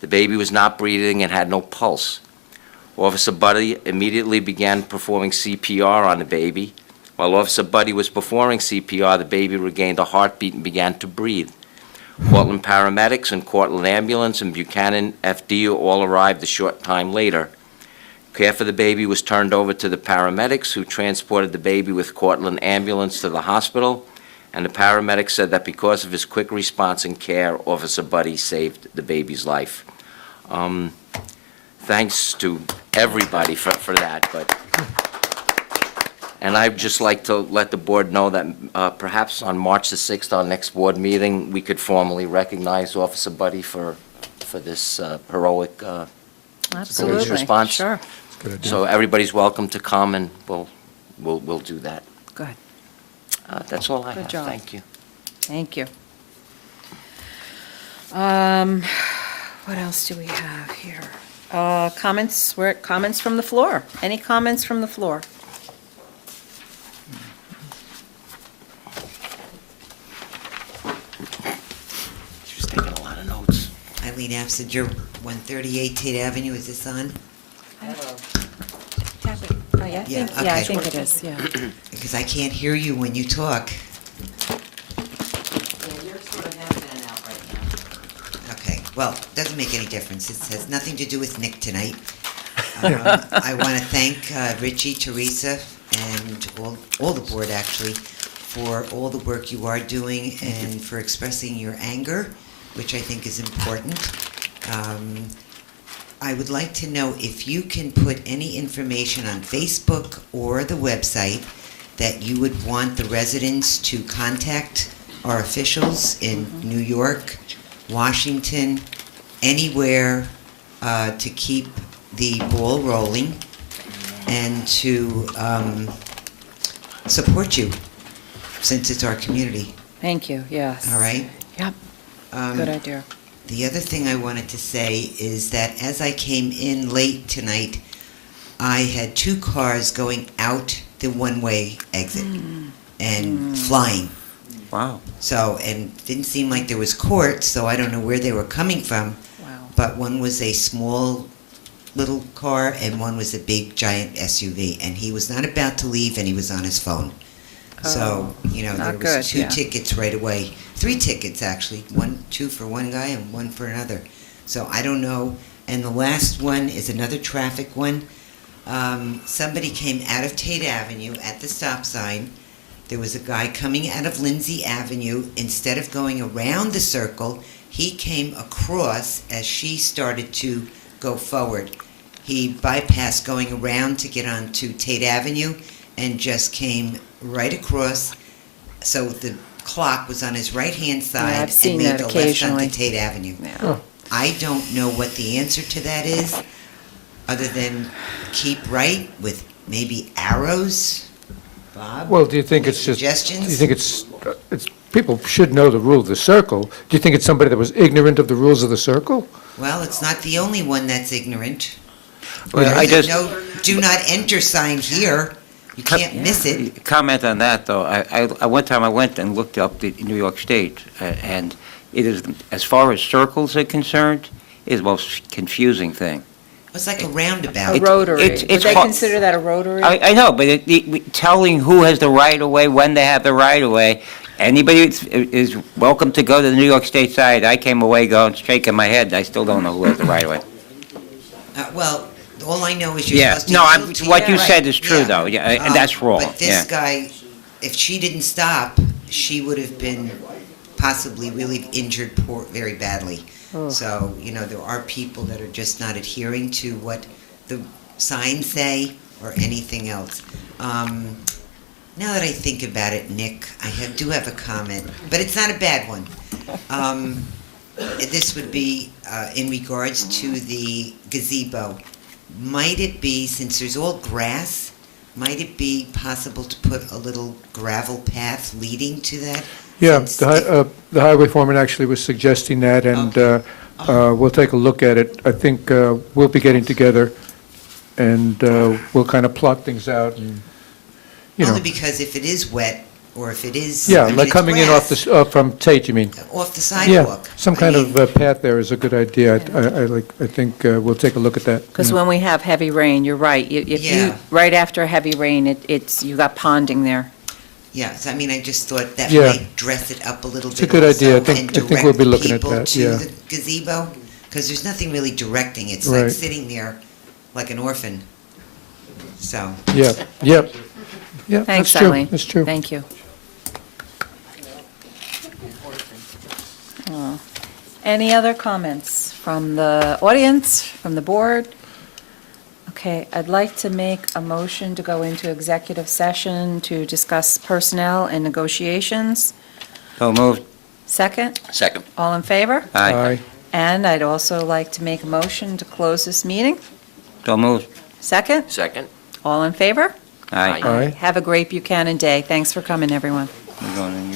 The baby was not breathing and had no pulse. Officer Buddy immediately began performing CPR on the baby. While Officer Buddy was performing CPR, the baby regained a heartbeat and began to breathe. Cortland paramedics and Cortland ambulance and Buchanan FD all arrived a short time later. Care for the baby was turned over to the paramedics, who transported the baby with Cortland ambulance to the hospital, and the paramedics said that because of his quick response and care, Officer Buddy saved the baby's life. Thanks to everybody for that, And I'd just like to let the board know that perhaps on March the 6th, our next board meeting, we could formally recognize Officer Buddy for this heroic Absolutely. response. Sure. Good idea. So everybody's welcome to come, and we'll do that. Good. That's all I Good have. job. Thank you. Thank you. What else do we have here? Comments, we're at comments from the floor. Any comments from the floor? She was taking a lot of notes. Eileen Absinger, 138 Tate Avenue, is this on? Tap it. Oh, yeah? Yeah, Yeah, I okay. think it is, yeah. Because I can't hear you when you talk. You're sort of half in and out right now. Okay, well, doesn't make any difference. It has nothing to do with Nick tonight. I want to thank Richie, Teresa, and all the board, actually, for all the work you are doing and for expressing your anger, which I think is important. I would like to know if you can put any information on Facebook or the website that you would want the residents to contact our officials in New York, Washington, anywhere to keep the ball rolling and to support you, since it's our community, Thank you, yes. all right? Yep, good idea. The other thing I wanted to say is that as I came in late tonight, I had two cars going out the one-way exit and flying. Wow. So, and didn't seem like there was court, so I don't know where they were coming from. Wow. But one was a small little car and one was a big giant SUV. And he was not about to leave and he was on his phone. So, you know, there not good, was two yeah. tickets right away. 3 tickets, actually. Two for one guy and one for another. So I don't know. And the last one is another traffic one. Somebody came out of Tate Avenue at the stop sign. There was a guy coming out of Lindsay Avenue. Instead of going around the circle, he came across as she started to go forward. He bypassed going around to get onto Tate Avenue and just came right across. So the clock was on his right-hand side I've seen and made that the left occasionally. onto Tate Avenue. Yeah. I don't know what the answer to that is, other than keep right with maybe arrows. Bob? Well, do you think any it's just, do suggestions? you think it's, people should know the rule of the circle. Do you think it's somebody that was ignorant of the rules of the circle? Well, it's not the only one that's ignorant. Well, I There's just no do not enter sign here. You can't miss it. comment on that, though. One time I went and looked up the New York State, and it is, as far as circles are concerned, is the most confusing thing. It's like a roundabout. A It- rotary. it's- Would it's they hard- consider that a rotary? I know, but telling who has the right-of-way, when they have the right-of-way, anybody is welcome to go to the New York State side. I came away going, shaking my head, I still don't know who has the right-of-way. Well, all I know is you're Yeah, supposed to no, yield to what your you right. said is true, Yeah. though, yeah, and that's wrong, But yeah. this guy, if she didn't stop, she would have been possibly really injured very badly. Oh. So, you know, there are people that are just not adhering to what the signs say or anything else. Now that I think about it, Nick, do have a comment, but it's not a bad one. This would be in regards to the gazebo. Might it be, since there's all grass, might it be possible to put a little gravel path leading to that? Yeah, Since the highway foreman actually was suggesting that, and we'll take a look at it. I think we'll be getting together, and we'll kind of plot things out, and, you know. Only because if it is wet, or if it is, Yeah, I mean, like it's coming in off grass, from Tate, you mean? off the Yeah, sidewalk. some I kind mean, of path there is a good idea. I think we'll take a look at that. Because when we have heavy rain, you're right. If you, Yeah. right after heavy rain, you got ponding there. Yes, I mean, I just thought that Yeah. might dress it up a little bit. It's a good idea. I also, think- and I think we'll be direct looking at people that, to yeah. the gazebo, because there's nothing really directing. It's Right. like sitting there like an orphan. So, Yeah, yep. Yeah, that's Thanks, true. Eileen. That's true. Thank you. Oh. Any other comments from the audience, from the board? Okay, I'd like to make a motion to go into executive session to discuss personnel and negotiations. So moved. Second, Second. all in favor? Aye. And I'd also like to make a motion to close this meeting. So moved. Second, Second. all in favor? Aye. Aye. Have a great Buchanan Day. Thanks for coming, everyone. We're going in